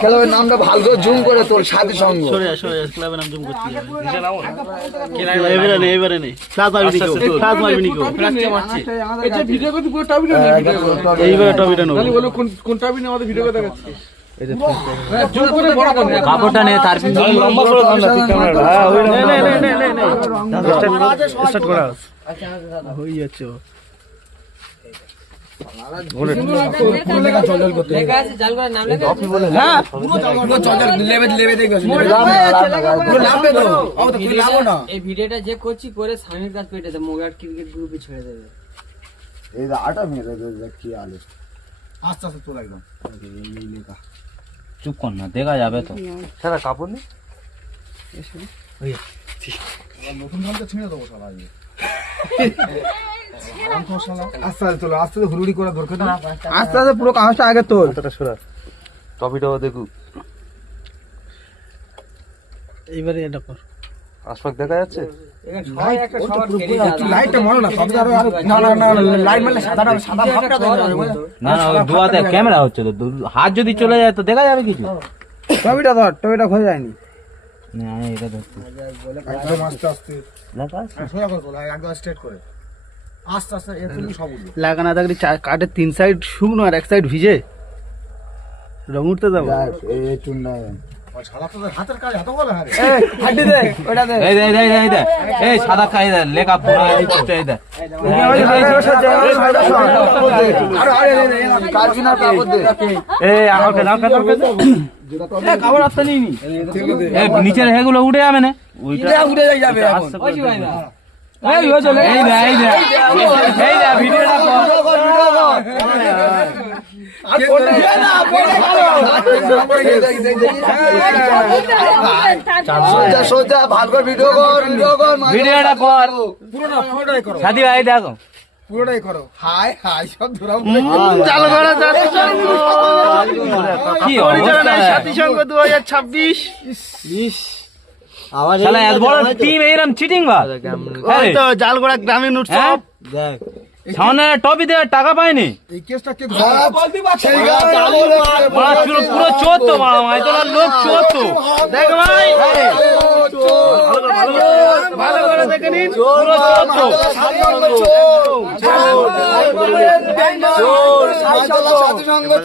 ক্লাবের নামটা ভালো করে জুম করে তোর সাথী সঙ্গ। ক্লাবের নাম জুম করছি। এবারে নেই। সাত মারবি নিকো। সাত মারবি নিকো। এই যে ভিডিও করতে পুরো টপিটা নেই। এইবারে টপিটা নেব। খালি বলো কোন টপিটা আমাদের ভিডিও করে দেখাচ্ছি। জুম করে বড় করে কাপড়টা নে তার পিছনে লম্বা করে ধর না ক্যামেরাটা। হ্যাঁ ওই নে। স্টার্ট করা। হই যাচ্ছে। এই ভিডিওটা যে করছি করে স্বামীর কাছে পেটে দেবে মোগার ক্রিকেট গ্রুপে ছেড়ে দেবে। এই আটা মেরে দে কি আলো আস্তে আস্তে তোলা একদম চুপ কর না দেখা যাবে তো। সারা কাপড় নেই। নতুন ধানটা ছিঁড়ে দেবো শালা আজকে। আস্তে আস্তে তোলো, আস্তে আস্তে হুড়ুড়ি করা দরকার না। আস্তে আস্তে পুরো কাগজটা আগে তোল। টপিটাও দেখুক। এইবারে এটা কর। আশফাক দেখা যাচ্ছে? লাইটটা মারো না, সব আরো না লাইট মারলে সাদা ভাবটা দেখা যাবে। না না ওই দুয়াতে ক্যামেরা হচ্ছে তো, হাত যদি চলে যায় তো দেখা যাবে কিছু। টপিটা ধর, টপিটা খোঁজা যায়নি। না এটা ধরতে একদম আস্তে আস্তে লাগা সোজা করে তোল, একদম স্ট্রেট করে আস্তে আস্তে এর তুমি সব উঠবে। লাগানা থাকলে কাঠের 3 সাইড শুকনো আর 1 সাইড ভিজে রং উঠতে যাবো। এই চুন্না শালা তোদের হাতের কাজ এত বলে হারে। হাড্ডি দে ওটা দে। এই দে এই সাদা খাই দে লেখা পুরো এই করতে এই দে। কারবিনা কাপড় দে এই আমাকে দাও কাপড় দে। খাবার আসতে নিই নি। এই নিচের হেগুলো উঠে যাবে না? ওইটা উড়ে যাবে এখন ওই ভাই না এই দে ভিডিওটা কর। আর কোন না সোজা সোজা ভালো করে ভিডিও কর ভিডিওটা কর পুরোটাই করো, সাথী ভাই দেখো পুরোটাই করো। হাই হাই সব ধরাও। চালু করা জাতি সংঘ। কি পরিচালনায় অবস্থা। সাথী সংঘ 2026। শালা এত বড় টিম এইরকম চিটিং বা ওই তো জালগোড়া গ্রামীণ উৎসব। সামনে টপি দিয়ে টাকা পাইনি। এই কেসটা কে পুরো চোর তো মাইতলার লোক চোর তো। দেখ ভাই ভালো করে দেখে নিন। পুরো চোর তো। চোর